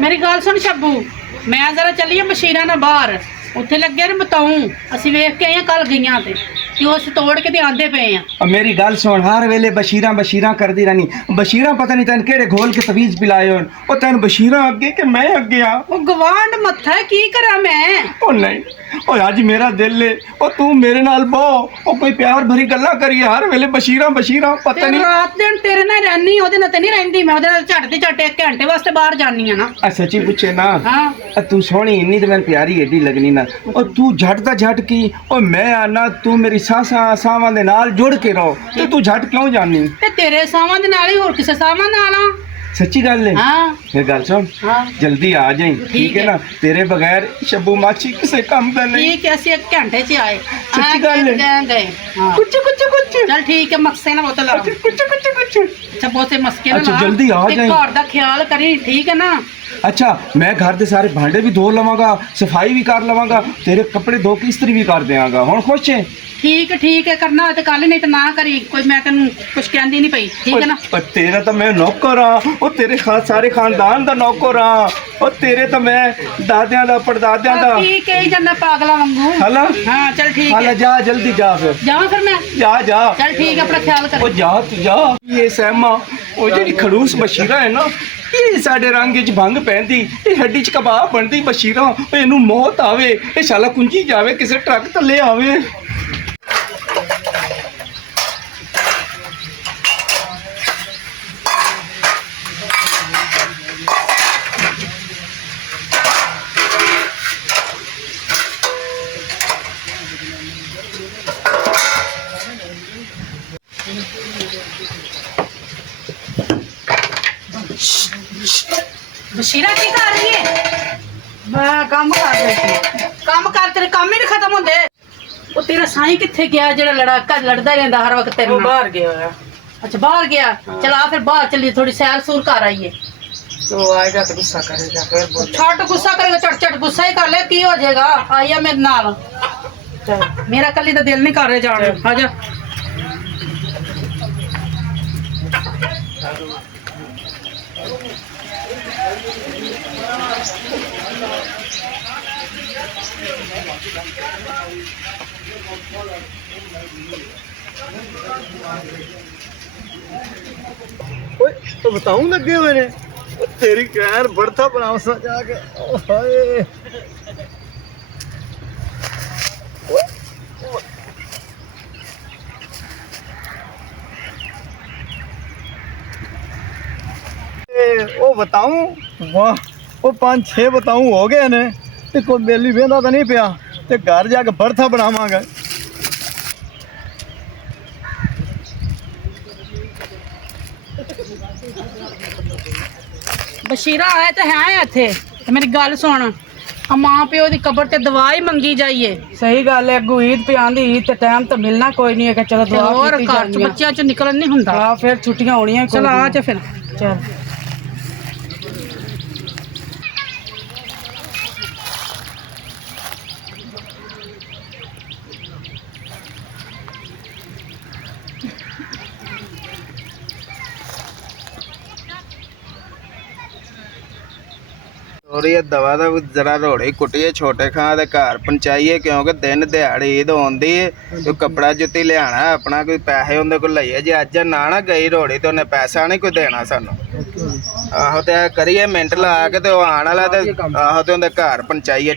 मेरी गल सुन शब्बू, मैं जरा चली मशीना ना बाहर उत्थे लगे ने बताऊं ਅਸੀਂ ਵੇਖ ਕੇ ਆਏ ਕੱਲ ਗਈਆਂ ਤੇ ਉਹ ਅਸੀਂ ਤੋੜ ਕੇ ਤੇ ਆਂਦੇ ਪਏ ਆ। मेरी गल सुन, हर वेले बशीरा बशीरा करदी रहनी। बशीरा पता नहीं तेन केड़े घोल के तवीज पिलाए होन। ओ तेन बशीरा अगे कि मैं अगे आ? ਉਹ ਗਵਾਂਢ ਮੱਥਾ ਹੈ, ਕੀ ਕਰਾਂ मैं? ओ नहीं, ओ अज मेरा दिल है, ओ तू मेरे नाल बो, ओ कोई प्यार भरी गल्ला करी। हर वेले बशीरा बशीरा पता ਤੇ नहीं। ਰਾਤ ਦਿਨ ਤੇਰੇ ਨਾਲ ਰਹਿਣੀ, ਉਹਦੇ ਨਾਲ ਤੇ ਨਹੀਂ ਰਹਿੰਦੀ ਮੈਂ। ਉਹਦੇ ਨਾਲ ਝੱਟ ਤੇ ਝੱਟ 1 ਘੰਟੇ ਵਾਸਤੇ ਬਾਹਰ ਜਾਨੀ ਆ ਨਾ। सच्ची पूछे ना, हाँ तू सोहनी इन्नी तो मैं प्यारी एडी लगनी ना। और तू झट दा झट की, और मैं आना तू मेरी सासा सावां दे नाल जुड़ के रहो। ते तू झट क्यों जानी? ਤੇ ਤੇਰੇ ਸਾਵਾਂ ਦੇ ਨਾਲ ਹੀ ਹੋਰ ਕਿਸੇ ਸਾਵਾਂ ਨਾਲ ਆ। सच्ची गल है? हाँ ये गल सुन, हाँ जल्दी आ जाई, ठीक है ना? तेरे बगैर शब्बू माची किसे काम का नहीं। ठीक है, ਅਸੀਂ 1 ਘੰਟੇ ਚ ਆਏ। सच्ची गल है? गए हाँ कुछ कुछ कुछ चल ठीक है, मक्से ना बोतल आ। कुछ कुछ कुछ। अच्छा बहुते मस्के ना अच्छा, ला। जल्दी आ ते जाईं। घर दा ख्याल करी, ठीक है ना? अच्छा, मैं घर के सारे भांडे भी धो लवांगा, सफाई भी कर लवांगा, तेरे कपड़े धो के इस्त्री भी कर देंगा। हुण खुश है? ठीक है करना हो तो कल, नहीं तो ना करी। कोई मैं तेन कुछ कहती नहीं पई, ठीक है ना? पर तेरा तो मैं नौकर हाँ, और तेरे सारे खानदान दा नौकर हाँ, और तेरे तो मैं दादियां दा परदादियां दा। ठीक है, जन्ना पागला वांगू। हला हाँ चल ठीक हला, है, जा जल्दी जा फिर। जावा फिर मैं। जा जा। चल ठीक है, अपना ख्याल कर। ओ जा तू जा। ये सहमा ਉਹ ਜਿਹੜੀ ਖੜੂਸ ਬਸ਼ੀਰਾ ਹੈ ਨਾ, ਇਹ ਸਾਡੇ ਰੰਗ 'ਚ ਭੰਗ ਪੈਂਦੀ, ਇਹ ਹੱਡੀ 'ਚ ਕਬਾਬ ਬਣਦੀ ਬਸ਼ੀਰਾ। ਉਹ ਇਹਨੂੰ ਮੌਤ ਆਵੇ, ਇਹ ਸ਼ਾਲਾ ਕੁੰਜੀ ਜਾਵੇ, ਕਿਸੇ ਟਰੱਕ ਥੱਲੇ ਆਵੇ। बशीरा की कर रही है? मैं काम कर रही थी। काम कर, तेरे काम ही नहीं खत्म होंदे। वो तेरा साईं किथे गया जेड़ा लड़ाका लड़दा रहंदा हर वक्त तेरे नाल? बाहर गया है। अच्छा बाहर गया। चल आ फिर बाहर चलिए, थोड़ी सैर सूर कर आइए। तो आएगा तो गुस्सा करेगा, फिर बोल। छट गुस्सा करेगा, चट चट गुस्सा ही कर ले, की हो जाएगा? आइए मेरे नाल। चल मेरा कली तो दिल नहीं कर रहा जाने। आजा ओए तो बताऊं लगे हुए ने, तेरी खैर बर्था बनाओ सा जाके। ओ हाय ओ बताऊं, वाह वो 5-6 बताऊं हो गए ने, ते कोई बेली वेंदा तो नहीं पिया, ते घर जाके बर्था बनावांगा। बशीरा आया तो है इत्थे, ते मेरी गल सुन, मां प्यो दी कबर ते दवा ही मंगी जाइए। सही गल है, अगू ईद पे आंदी, ईद ते टाइम तो मिलना कोई नहीं है कि चलो दुआ और कीती घर च जानी है। बच्चियां च निकलन नहीं हुंदा। हाँ फिर छुट्टियां होनियां चल आ जा फिर। चल और ये दवा ਦਾ ਜਰਾ ਰੋੜੇ ਕੁੱਟੀਏ ਛੋਟੇ ਖਾਂ ਦੇ ਘਰ ਪਹੁੰਚਾਈਏ, ਕਿਉਂਕਿ ਦਿਨ ਦਿਹਾੜੀ ਈਦ ਆਉਂਦੀ ਏ। ਕੋਈ ਕੱਪੜਾ ਜੁੱਤੀ ਲਿਆਣਾ ਆਪਣਾ, ਕੋਈ ਪੈਸੇ ਉਹਦੇ ਕੋਲ ਲਈਏ। ਜੇ ਅੱਜ ਨਾ ਨਾ ਗਈ ਰੋੜੀ ਤੇ ਉਹਨੇ ਪੈਸਾ ਨਹੀਂ ਕੋਈ ਦੇਣਾ ਸਾਨੂੰ। ਆਹੋ ਤੇ ਇਹ ਕਰੀਏ ਮਿੰਟ ਲਾ ਕੇ ਤੇ ਉਹ ਆਣ ਵਾਲਾ ਤੇ ਆਹੋ ਤੇ ਉਹਦੇ ਘਰ ਪਹੁੰਚਾਈਏ।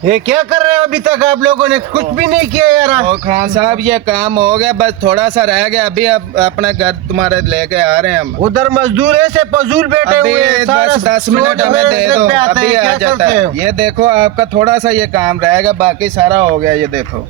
ये क्या कर रहे हो? अभी तक आप लोगों ने कुछ भी नहीं किया यार। ओ खान साहब ये काम हो गया, बस थोड़ा सा रह गया। अभी अब अपने घर तुम्हारे लेके आ रहे हैं हम। उधर मजदूर ऐसे फजूल बैठे अभी हुए हैं, सारा बस 10 मिनट हमें दे दो, अभी आ जाता है। ये देखो आपका थोड़ा सा ये काम रहेगा, बाकी सारा हो गया। ये देखो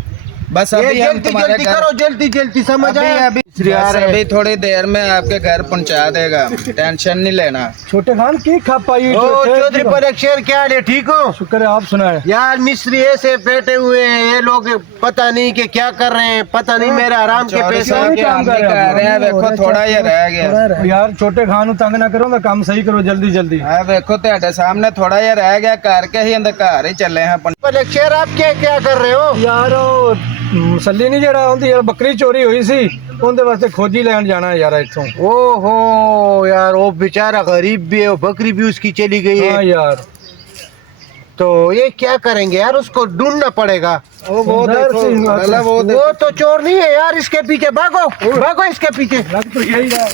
बस अभी हम जल्दी तुम्हारे जल्दी घर करो, जल्दी जल्दी, समझ अभी आया? अभी बस अभी थोड़ी देर में आपके घर पहुंचा देगा, टेंशन नहीं लेना। छोटे खान की खा पाई ओ चौधरी पर एक शेर, क्या हाल है? ठीक हो? शुक्र है, आप सुनाए। यार मिस्त्री ऐसे बैठे हुए हैं, ये लोग पता नहीं कि क्या कर रहे हैं, पता नहीं मेरा आराम के चौधरी पैसे। साहब के हम नहीं कर रहे हैं, देखो थोड़ा ये रह गया। यार छोटे खान ਨੂੰ ਤੰਗ ਨਾ ਕਰੋ, ਤਾਂ ਕੰਮ ਸਹੀ ਕਰੋ ਜਲਦੀ ਜਲਦੀ। हाँ देखो तेरे सामने थोड़ा ये रह गया, करके ही अंदर घर ही चले हैं। पर एक शेर, आप क्या क्या कर रहे हो? ਯਾਰ ਉਹ ਮੁਸੱਲੀ ਨਹੀਂ ਜਿਹੜਾ ਹੁੰਦੀ, ਬੱਕਰੀ ਚੋਰੀ ਹੋਈ ਸੀ, ਉਹਦੇ ਵਾਸਤੇ ਖੋਜੀ ਲੈਣ ਜਾਣਾ ਯਾਰ ਇੱਥੋਂ। ओहो यार, वो बेचारा गरीब भी है, वो बकरी भी उसकी चली गई हाँ है यार, तो ये क्या करेंगे यार, उसको ढूंढना पड़ेगा। वो देखो, पहले वो वो तो चोर नहीं है यार, इसके पीछे भागो भागो, इसके पीछे। लग तो यही रहा।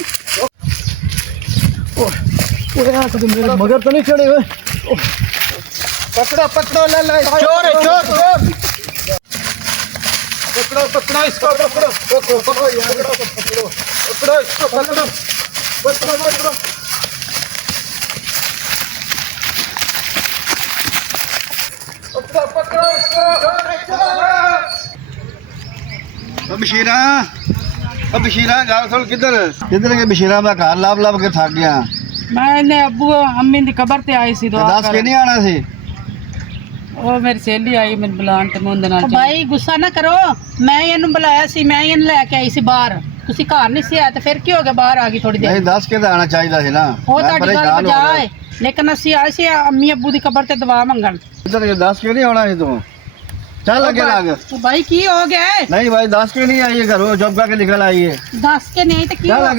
ओ यार, तो मेरे मगर तो नहीं चढ़े हुए। पकड़ो पकड़ो, ला चोर है, चोर चोर। पकड़ो पकड़ो इसको, पकड़ो पकड़ो पकड़ो यार, पकड़ो पकड़ो इसको, पकड़ो पकड़ो पकड़ो। बशीरा बशीरा गल सुन, किधर किधर के बशीरा? मैं घर लाभ लाभ के थक गया। मैं इन्हें अबू अम्मी की कबर ते आई सी दुआ दस के नहीं आना सी? ਉਹ ਮੇਰੀ ਸਹੇਲੀ ਆਈ ਮੈਨੂੰ ਬੁਲਾਉਣ ਤੇ ਮੈਂ ਉਹਦੇ ਨਾਲ ਚੱਲੀ। ਭਾਈ ਗੁੱਸਾ ਨਾ ਕਰੋ, ਮੈਂ ਇਹਨੂੰ ਬੁਲਾਇਆ ਸੀ, ਮੈਂ ਇਹਨੂੰ ਲੈ ਕੇ ਆਈ ਸੀ ਬਾਹਰ, ਤੁਸੀਂ ਘਰ ਨਹੀਂ ਸੀ ਆਏ ਤੇ ਫਿਰ ਕੀ ਹੋ ਗਿਆ, ਬਾਹਰ ਆ ਗਈ ਥੋੜੀ ਦੇਰ। नहीं 10 के आना चाहिए सी ना। ਉਹ मैं ਤੁਹਾਡੀ ਗੱਲ परेशान हो ਬਜਾ गया। ਹੈ, ਲੇਕਿਨ ਅਸੀਂ ਆਏ ਸੀ ਅੰਮੀ ਅੱਬੂ ਦੀ ਕਬਰ ਤੇ ਦੁਆ ਮੰਗਣ। इधर के 10 के नहीं आना सी तू? चल लगे लग। ਉਹ ਭਾਈ ਕੀ ਹੋ ਗਿਆ ਹੈ? नहीं भाई 10 के नहीं आई है, घरों जॉब का के निकल आई है। ਦੱਸ ਕੇ ਨਹੀਂ ਤੇ ਕੀ चल ਹੋ लगे।